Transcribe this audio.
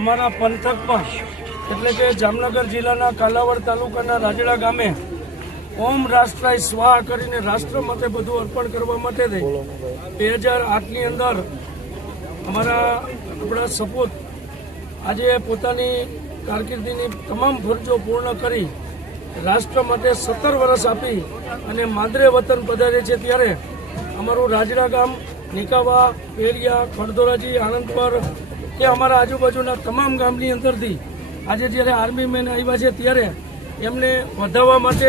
અમારા પંથકમાં એટલે કે જામનગર જિલ્લાના કાલાવડ તાલુકાના રાજડા ગામે ઓમ રાષ્ટ્રાય સ્વાહા કરીને રાષ્ટ્ર માટે બધું અર્પણ કરવા માટે 2008ની અંદર આપણા સપૂત આજે પોતાની કારકિર્દીની તમામ ફરજો પૂર્ણ કરી રાષ્ટ્ર માટે 17 વર્ષ આપી અને માદરે વતન પધારે છે ત્યારે અમારું રાજડા ગામ, નિકાવા, પેરિયા, ખડધોરાજી, આણંદપર કે અમારા આજુબાજુના તમામ ગામની અંદરથી આજે જ્યારે આર્મી મેન આવ્યા છે ત્યારે એમને વધાવવા માટે